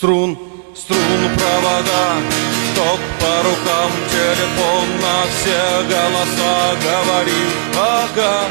струн провода, ток по рукам, телефон на все голоса говорит ага.